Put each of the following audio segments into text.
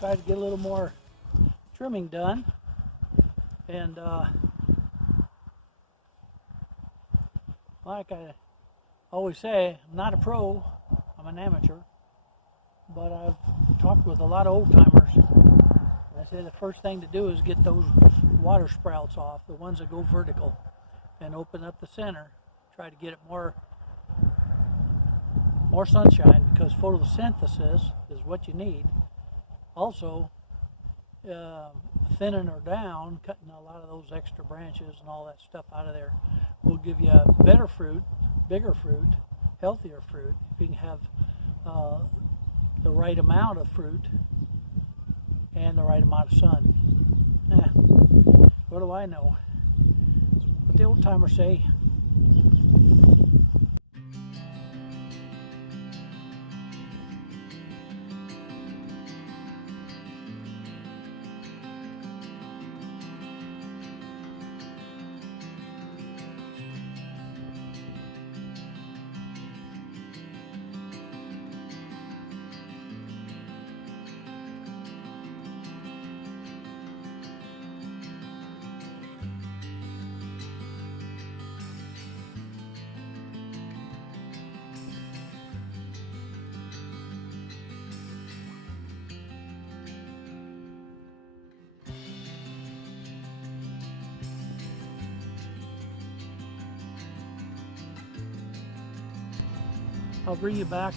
Try to get a little more trimming done, and like I always say, I'm not a pro, I'm an amateur, but I've talked with a lot of old timers. I say the first thing to do is get those water sprouts off, the ones that go vertical, and open up the center. Try to get it more sunshine, because photosynthesis is what you need. Also, thinning her down, cutting a lot of those extra branches and all that stuff out of there will give you better fruit, bigger fruit, healthier fruit. If you can have the right amount of fruit and the right amount of sun. What do I know? What the old timers say. I'll bring you back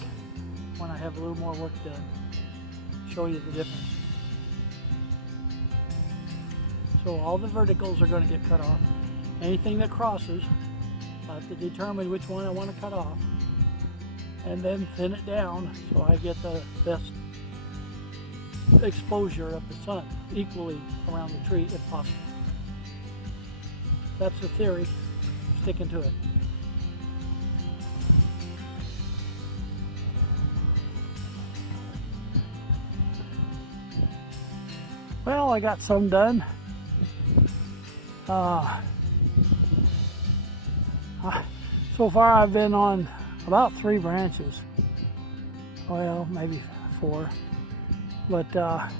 when I have a little more work done, show you the difference. So all the verticals are going to get cut off. Anything that crosses, I have to determine which one I want to cut off, and then thin it down so I get the best exposure of the sun equally around the tree if possible. That's the theory, sticking to it. Well, I got some done. So far I've been on about 3 branches. Well, maybe 4. But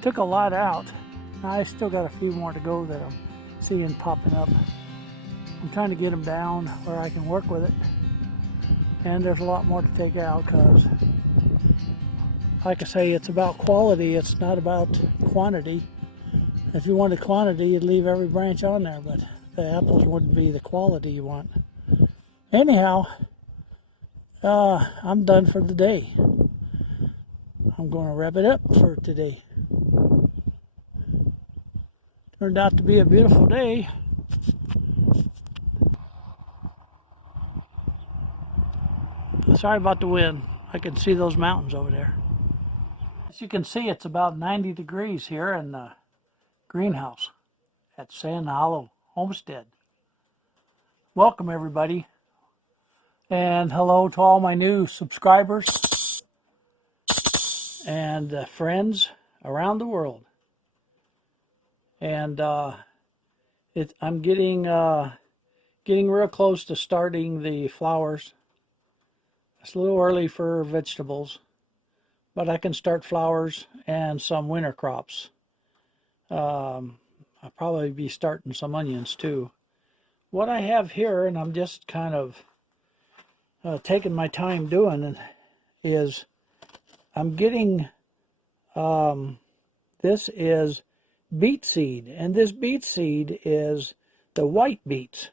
took a lot out. I still got a few more to go that I'm seeing popping up. I'm trying to get them down where I can work with it. And there's a lot more to take out, because like I say, it's about quality, it's not about quantity. If you wanted quantity, you'd leave every branch on there, but the apples wouldn't be the quality you want. Anyhow, I'm done for the day. I'm going to wrap it up for today. Turned out to be a beautiful day. Sorry about the wind. I can see those mountains over there. As you can see, it's about 90 degrees here in the greenhouse at Sand Hollow Homestead. Welcome everybody, and hello to all my new subscribers and friends around the world. And I'm getting real close to starting the flowers. It's a little early for vegetables, but I can start flowers and some winter crops. I'll probably be starting some onions too. What I have here, and I'm just kind of taking my time doing, is I'm getting, this is beet seed, and this beet seed is the white beets.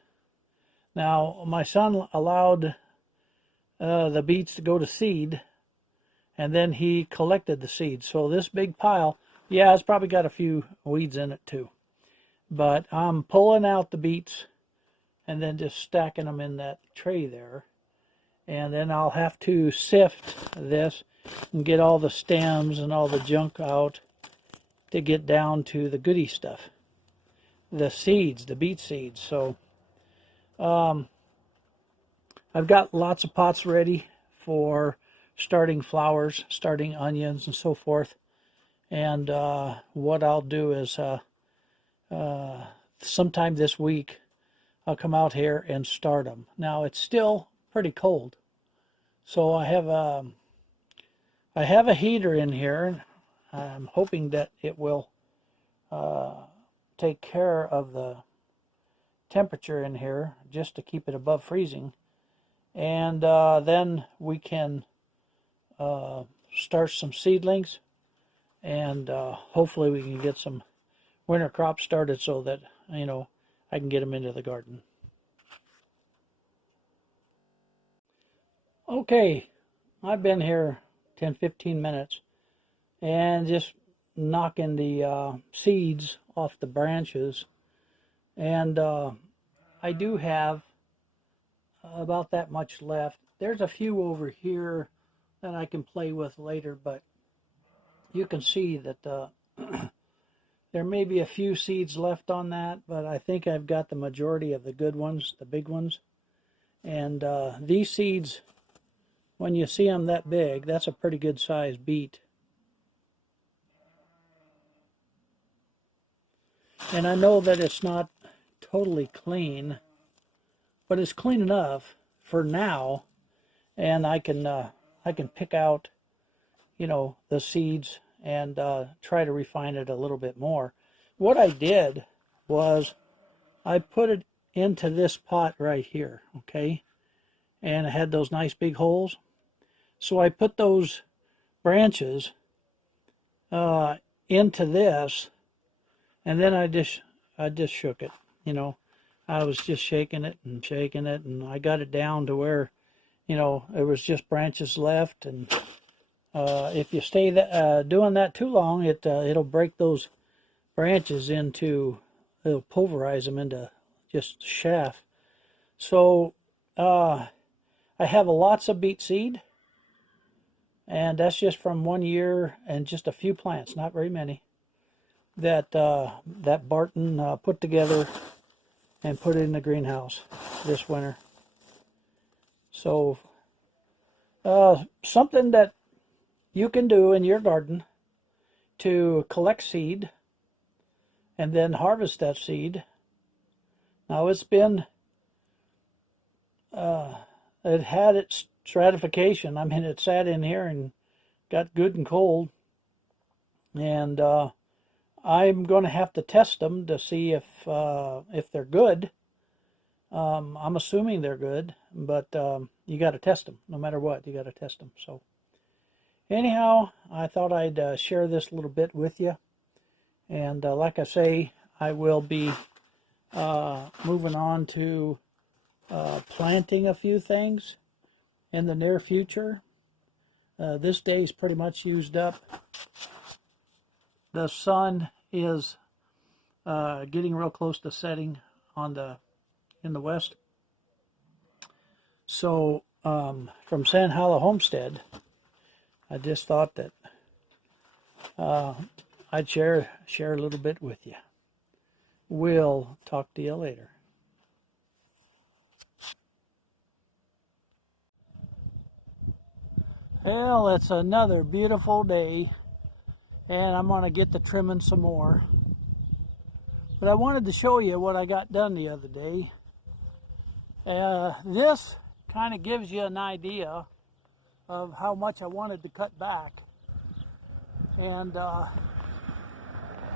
Now, my son allowed the beets to go to seed, and then he collected the seeds. So this big pile, yeah, it's probably got a few weeds in it too. But I'm pulling out the beets and then just stacking them in that tray there. And then I'll have to sift this and get all the stems and all the junk out to get down to the goody stuff. The seeds, the beet seeds. So I've got lots of pots ready for starting flowers, starting onions and so forth. And what I'll do is sometime this week I'll come out here and start them. Now it's still pretty cold, so I have a heater in here. I'm hoping that it will take care of the temperature in here just to keep it above freezing, and then we can start some seedlings, and hopefully we can get some winter crops started so that I can get them into the garden. Okay, I've been here 10-15 minutes and just knocking the seeds off the branches, and I do have about that much left. There's a few over here that I can play with later, but you can see that there may be a few seeds left on that, but I think I've got the majority of the good ones, the big ones. And these seeds, when you see them that big, that's a pretty good size beet. And I know that it's not totally clean, but it's clean enough for now, and I can pick out, the seeds and try to refine it a little bit more. What I did was I put it into this pot right here, okay, and it had those nice big holes. So I put those branches into this, and then I just shook it. I was just shaking it, and I got it down to where, it was just branches left. And if you stay doing that too long, it'll break those branches it'll pulverize them into just chaff. So I have lots of beet seed, and that's just from 1 year and just a few plants, not very many, that Barton put together and put in the greenhouse this winter. So something that you can do in your garden to collect seed and then harvest that seed. Now it's been it had its stratification. I mean, it sat in here and got good and cold, and I'm going to have to test them to see if they're good. I'm assuming they're good, but you got to test them. No matter what, you got to test them. So anyhow, I thought I'd share this little bit with you, and like I say, I will be moving on to planting a few things in the near future. This day's pretty much used up. The sun is getting real close to setting in the west. So from San Hala Homestead, I just thought that I'd share a little bit with you. We'll talk to you later. Well, it's another beautiful day, and I'm going to get to trimming some more. But I wanted to show you what I got done the other day. This kind of gives you an idea of how much I wanted to cut back. And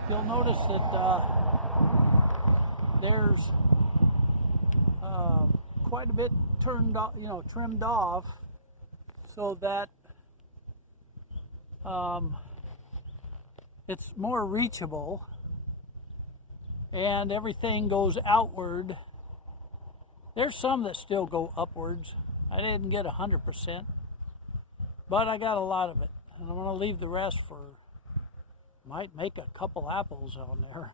you'll notice that there's quite a bit trimmed off, so that it's more reachable, and everything goes outward. There's some that still go upwards. I didn't get 100%, but I got a lot of it, and I'm going to leave the rest might make a couple apples on there.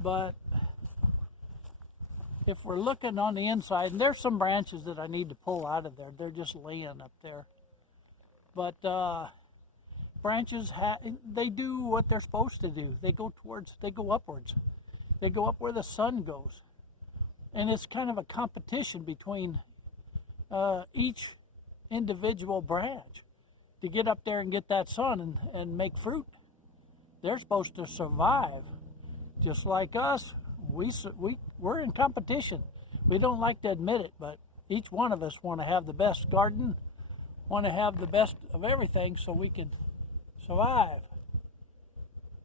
But if we're looking on the inside, and there's some branches that I need to pull out of there. They're just laying up there. But branches, they do what they're supposed to do. They go upwards. They go up where the sun goes. And it's kind of a competition between each individual branch to get up there and get that sun and make fruit. They're supposed to survive. Just like us, we're in competition. We don't like to admit it, but each one of us want to have the best garden, want to have the best of everything so we can survive.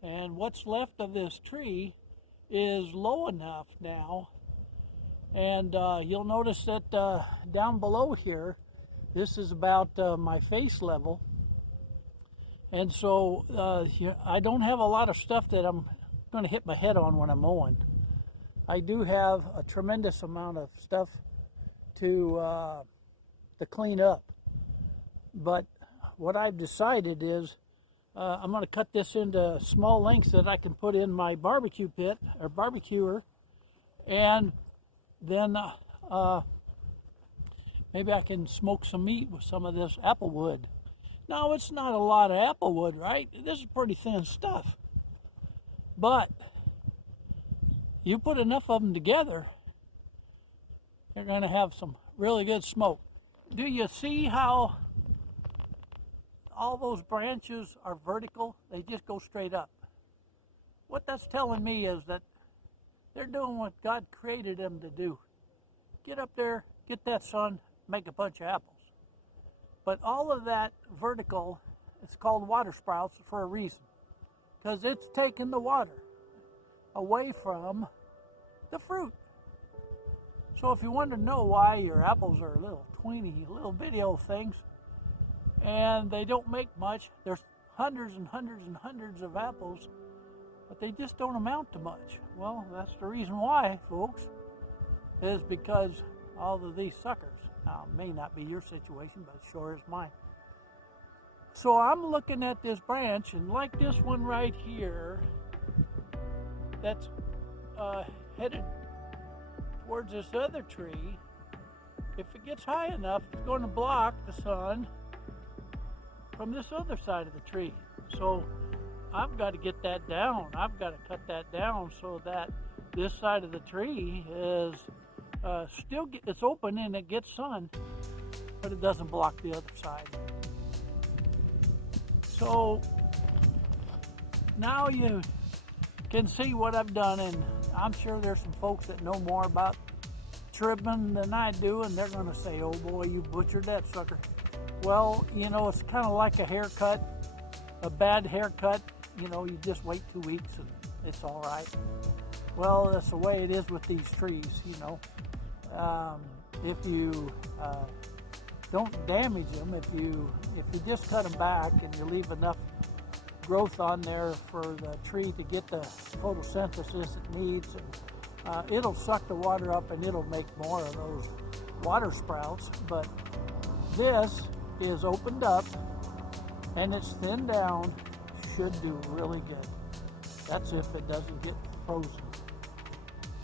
And what's left of this tree is low enough now, and you'll notice that down below here, this is about my face level, and so I don't have a lot of stuff that I'm going to hit my head on when I'm mowing. I do have a tremendous amount of stuff to clean up, but what I've decided is I'm going to cut this into small lengths that I can put in my barbecue pit or barbecuer, and then maybe I can smoke some meat with some of this apple wood. Now, it's not a lot of apple wood, right? This is pretty thin stuff, but you put enough of them together, you're going to have some really good smoke. Do you see how all those branches are vertical? They just go straight up. What that's telling me is that they're doing what God created them to do. Get up there, get that sun, make a bunch of apples. But all of that vertical, it's called water sprouts for a reason, because it's taking the water away from the fruit. So if you want to know why your apples are little tweeny, little bitty old things, and they don't make much, there's hundreds and hundreds and hundreds of apples, but they just don't amount to much. Well, that's the reason why, folks, is because all of these suckers. Now, it may not be your situation, but it sure is mine. So I'm looking at this branch, and like this one right here, that's headed towards this other tree. If it gets high enough, it's going to block the sun from this other side of the tree. So I've got to get that down. I've got to cut that down so that this side of the tree is it's open and it gets sun, but it doesn't block the other side. So now you can see what I've done, and I'm sure there's some folks that know more about trimming than I do, and they're going to say, oh boy, you butchered that sucker. Well, you know, it's kind of like a haircut, a bad haircut. You know, you just wait 2 weeks and it's all right. Well, that's the way it is with these trees, you know. If you don't damage them, if you just cut them back and you leave enough growth on there for the tree to get the photosynthesis it needs, and it'll suck the water up and it'll make more of those water sprouts. But this is opened up and it's thinned down, should do really good. That's if it doesn't get frozen.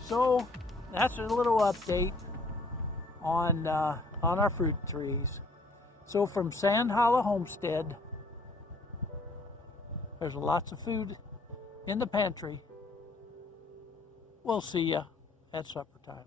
So that's a little update on our fruit trees. So from Sand Hollow Homestead, there's lots of food in the pantry. We'll see ya at supper time.